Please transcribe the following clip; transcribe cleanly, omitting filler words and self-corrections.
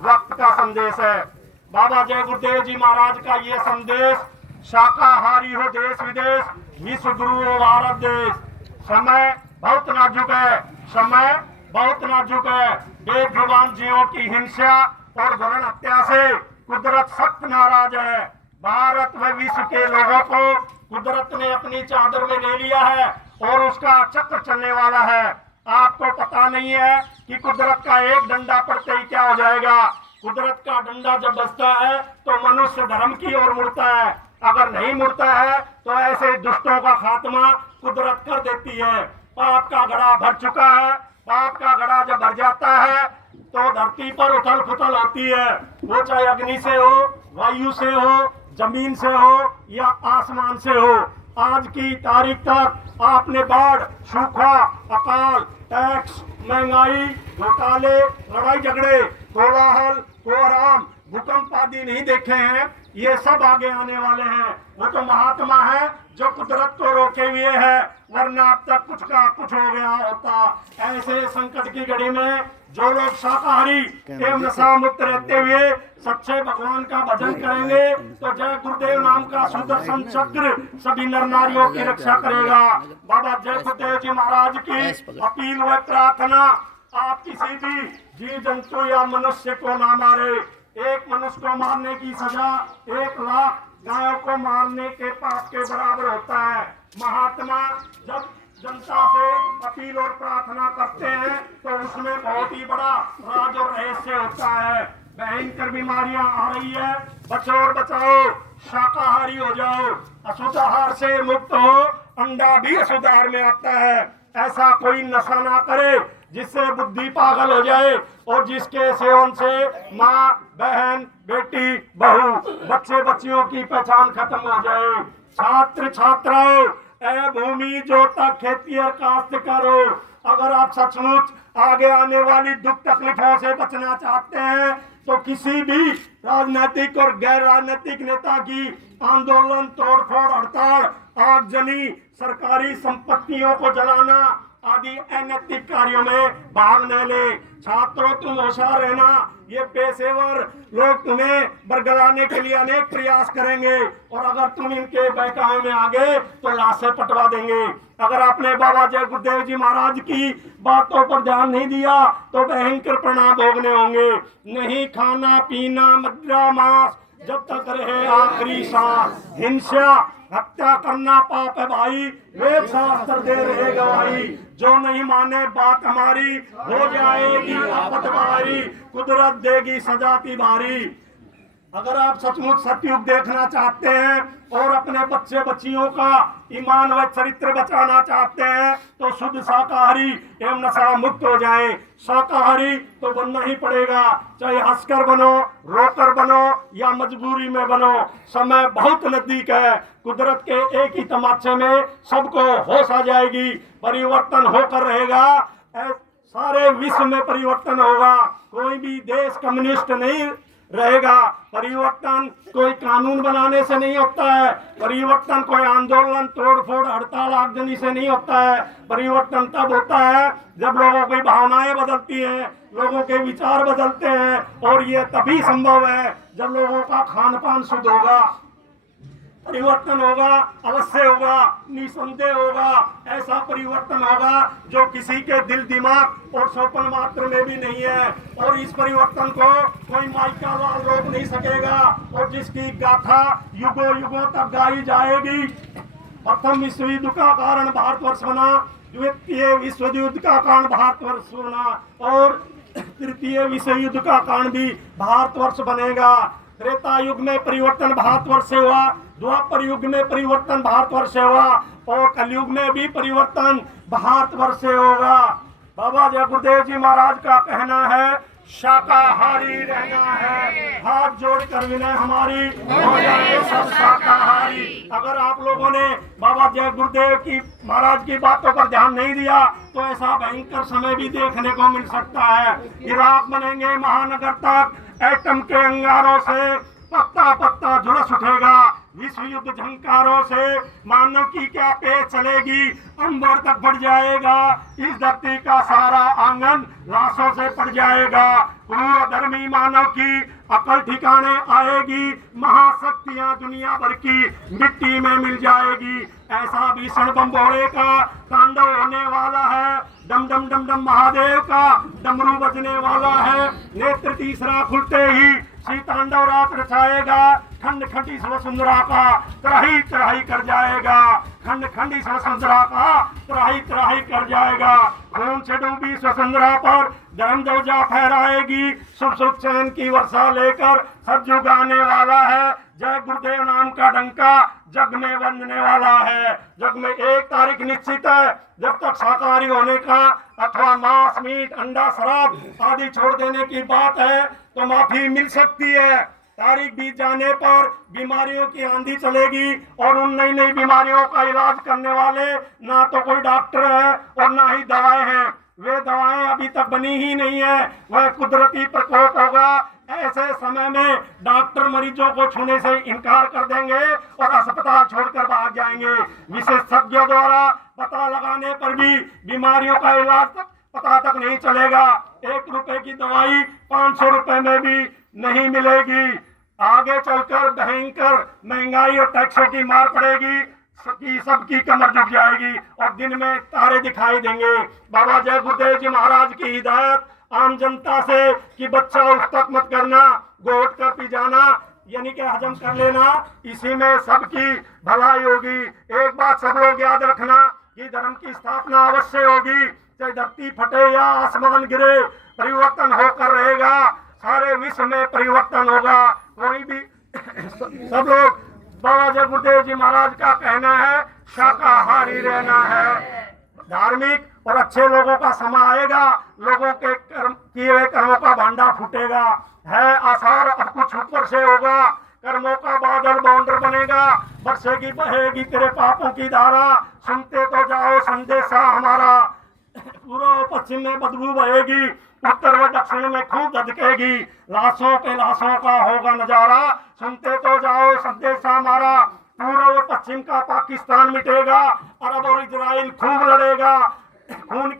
वक्त का संदेश है। बाबा जय गुरुदेव जी महाराज का ये संदेश, शाकाहारी हो देश विदेश, विश्व गुरु हो भारत देश। समय बहुत नाजुक है, समय बहुत नाजुक है। बेजुबान जीवों की हिंसा और भ्रूण हत्या से कुदरत सख्त नाराज है। भारत व विश्व के लोगों को कुदरत ने अपनी चादर में ले लिया है और उसका चक्र चलने वाला है। आपको पता नहीं है कि कुदरत का एक डंडा पड़ते ही क्या हो जाएगा। कुदरत का डंडा जब बजता है तो मनुष्य धर्म की ओर मुड़ता है, अगर नहीं मुड़ता है तो ऐसे दुष्टों का खात्मा कुदरत कर देती है। पाप का घड़ा भर चुका है। पाप का घड़ा जब भर जाता है तो धरती पर उथल पुथल होती है, वो चाहे अग्नि से हो, वायु से हो, जमीन से हो या आसमान से हो। आज की तारीख तक आपने बाढ़, सूखा, अकाल, टैक्स, महंगाई, घोटाले, लड़ाई झगड़े, कोलाहल, कोहराम, भूकंप आदि नहीं देखे हैं। ये सब आगे आने वाले हैं। वो तो महात्मा है जो कुदरत को रोके हुए है, वरना अब तक कुछ का कुछ हो गया होता। ऐसे संकट की घड़ी में जो लोग शाकाहारी एवं नशा मुक्त रहते हुए सच्चे भगवान का भजन करेंगे तो जय गुरुदेव नाम का सुदर्शन चक्र सभी नर नारियों की रक्षा करेगा। बाबा जय गुरुदेव जी महाराज की अपील व प्रार्थना, आप किसी भी जीव जंतु या मनुष्य को ना मारे। एक मनुष्य को मारने की सजा 1 लाख गायों को मारने के पाप के बराबर होता है। महात्मा जब जनता से अपील और प्रार्थना करते हैं तो उसमें बहुत ही बड़ा राज और रहस्य होता है। भयंकर बीमारियां आ रही है, बचो और बचाओ, शाकाहारी हो जाओ, अशुद्ध आहार से मुक्त हो। अंडा भी अशुद्ध आहार में आता है। ऐसा कोई नशा ना करे जिससे बुद्धि पागल हो जाए और जिसके सेवन से माँ, बहन, बेटी, बहू, बच्चे बच्चियों की पहचान खत्म हो जाए। छात्र छात्राओं, ऐ भूमि जो तक खेती और काश्त करो। अगर आप सचमुच आगे आने वाली दुख तकलीफों से बचना चाहते हैं तो किसी भी राजनीतिक और गैर राजनीतिक नेता की आंदोलन, तोड़फोड़, हड़ताल, आगजनी, सरकारी संपत्तियों को जलाना आदि अनैतिक कार्यों में भाग न ले। छात्रों, तुम होशियार रहना। ये पेशेवर लोग तुम्हें बरगलाने के लिए अनेक प्रयास करेंगे और अगर तुम इनके बहकावे में आ गए तो लाशें पटवा देंगे। अगर आपने बाबा जय गुरुदेव जी महाराज की बातों पर ध्यान नहीं दिया तो भयंकर परिणाम भोगने होंगे। नहीं खाना पीना मदिरा मांस जब तक रहे आखिरी सांस। हिंसा, हत्या करना पाप है भाई, वेद शास्त्र दे रहे गवाही। जो नहीं माने बात हमारी हो जाएगी आफत भारी, कुदरत देगी सजा की भारी। अगर आप सचमुच सतयुग देखना चाहते हैं और अपने बच्चे बच्चियों का ईमान व चरित्र बचाना चाहते हैं तो शुद्ध शाकाहारी एवं नशा मुक्त हो जाएं। शाकाहारी तो बनना ही पड़ेगा, चाहे हंसकर बनो, रोकर बनो या मजबूरी में बनो। समय बहुत नजदीक है। कुदरत के एक ही तमाचे में सबको होश आ जाएगी, परिवर्तन होकर रहेगा। सारे विश्व में परिवर्तन होगा। कोई भी देश कम्युनिस्ट नहीं रहेगा। परिवर्तन कोई कानून बनाने से नहीं होता है। परिवर्तन कोई आंदोलन, तोड़फोड़, हड़ताल, आगजनी से नहीं होता है। परिवर्तन तब होता है जब लोगों की भावनाएं बदलती हैं, लोगों के विचार बदलते हैं और ये तभी संभव है जब लोगों का खान पान शुद्ध होगा। परिवर्तन होगा, अवश्य होगा, निसंदेह होगा। ऐसा परिवर्तन होगा जो किसी के दिल, दिमाग और स्वप्न मात्र में भी नहीं है और इस परिवर्तन को कोई माइका लाल रोक नहीं सकेगा और जिसकी गाथा युगों युगों तक गाई जाएगी। प्रथम विश्व युद्ध का कारण भारतवर्ष बना, द्वितीय विश्व युद्ध का कारण भारतवर्ष बना और तृतीय विश्व युद्ध का कारण भी भारतवर्ष बनेगा। त्रेता युग में परिवर्तन भारतवर्ष से हुआ, द्वापर युग में परिवर्तन भारतवर्ष से हुआ और कलयुग में भी परिवर्तन भारतवर्ष से होगा। बाबा जय गुरुदेव जी महाराज का कहना है शाकाहारी रहना है। हाथ जोड़कर विनय हमारी हो जाए सब शाकाहारी। अगर आप लोगों ने बाबा जय गुरुदेव की महाराज की बातों पर ध्यान नहीं दिया तो ऐसा भयंकर समय भी देखने को मिल सकता है। इराक बनेंगे महानगर तक एटम के अंगारों से पत्ता पत्ता झुलस उठेगा। विश्व युद्ध झंकारों से मानव की क्या पेश चलेगी, अंबर तक बढ़ जाएगा, इस धरती का सारा आंगन लाशों से पड़ जाएगा। क्रूर धर्मी मानव की अकल ठिकाने आएगी, महाशक्तियां दुनिया भर की मिट्टी में मिल जाएगी। ऐसा भीषण बम्बोड़े का तांडव होने वाला है, डम डम डम डम महादेव का डमरू बजने वाला है। नेत्र तीसरा खुलते ही श्री तांडव रात रचाएगा, खंड खंडी वसुंधरा का त्राही त्राही कर जाएगा, खंड खंडी वसुंधरा का त्राही त्राही कर जाएगा। खून से डूबी वसुंधरा पर गर्म ध्वजा फहराएगी, शुभ शुभ चैन की वर्षा लेकर सब जुगाने वाला है। जय गुरुदेव नाम का डंका जग में बंधने वाला है। जग में एक तारीख निश्चित है, जब तक शाकाहारी होने का अथवा मांस मीट अंडा शराब आदि छोड़ देने की बात है तो माफी मिल सकती है। तारीख बीत जाने पर बीमारियों की आंधी चलेगी और उन नई नई बीमारियों का इलाज करने वाले ना तो कोई डॉक्टर है और ना ही दवाएं हैं। वे दवाएं अभी तक बनी ही नहीं है, वह कुदरती प्रकोप होगा। ऐसे समय में डॉक्टर मरीजों को छूने से इनकार कर देंगे और अस्पताल छोड़कर भाग जाएंगे। विशेषज्ञों द्वारा पता लगाने पर भी बीमारियों का इलाज पता तक नहीं चलेगा। 1 रुपए की दवाई 500 रुपए में भी नहीं मिलेगी। आगे चलकर भयंकर महंगाई और टैक्सों की मार पड़ेगी, सबकी कमर झुक जाएगी और दिन में तारे दिखाई देंगे। बाबा जय गुरुदेव जी महाराज की हिदायत आम जनता से कि बच्चा उस तक मत करना, घोट कर पी जाना, यानी कि हजम कर लेना, इसी में सबकी भलाई होगी। एक बात सब लोग याद रखना कि धर्म की स्थापना अवश्य होगी, चाहे धरती फटे या आसमान गिरे, परिवर्तन होकर रहेगा। सारे विश्व में परिवर्तन होगा। कोई भी सब लोग बाबा जय गुरुदेव जी महाराज का कहना है शाकाहारी रहना है। धार्मिक और अच्छे लोगों का समय आएगा, लोगों के कर्म किए हुए कर्मों का भांडा फूटेगा। है आसार अब कुछ ऊपर से होगा, कर्मों का बादल बाउंडर बनेगा, बरसेगी बहेगी तेरे पापों की धारा, सुनते तो जाओ संदेशा हमारा। पूर्व पश्चिम में बदबू बहेगी, उत्तर व दक्षिण में खूब धधकेगी, लाशों पे लाशों का होगा नजारा, सुनते तो जाओ संदेशा हमारा। पूर्व व पश्चिम का पाकिस्तान मिटेगा, अरब और इजराइल खूब लड़ेगा, खून